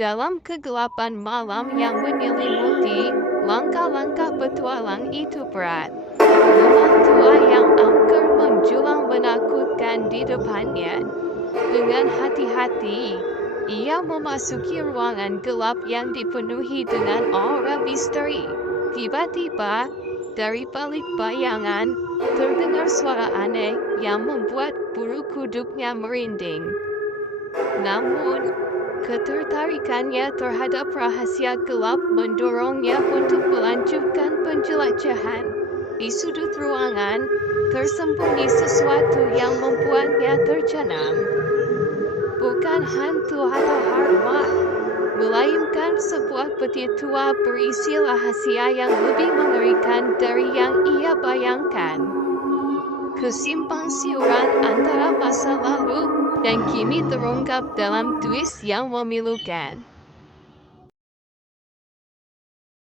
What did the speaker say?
Dalam kegelapan malam yang menyelimuti, langkah-langkah petualang itu berat. Rumah tua yang angker menjulang menakutkan di depannya. Dengan hati-hati, ia memasuki ruangan gelap yang dipenuhi dengan aura misteri. Tiba-tiba, dari balik bayangan, terdengar suara aneh yang membuat bulu kuduknya merinding. Namun, ketertarikannya terhadap rahasia gelap mendorongnya untuk melanjutkan penjelajahan. Di sudut ruangan, tersembunyi sesuatu yang membuatnya tercengang. Bukan hantu atau harimau, melainkan sebuah peti tua berisi rahasia yang lebih mengerikan dari yang ia bayangkan. Kesimpang siuran antara masa lalu dan kini terungkap dalam twist yang memilukan.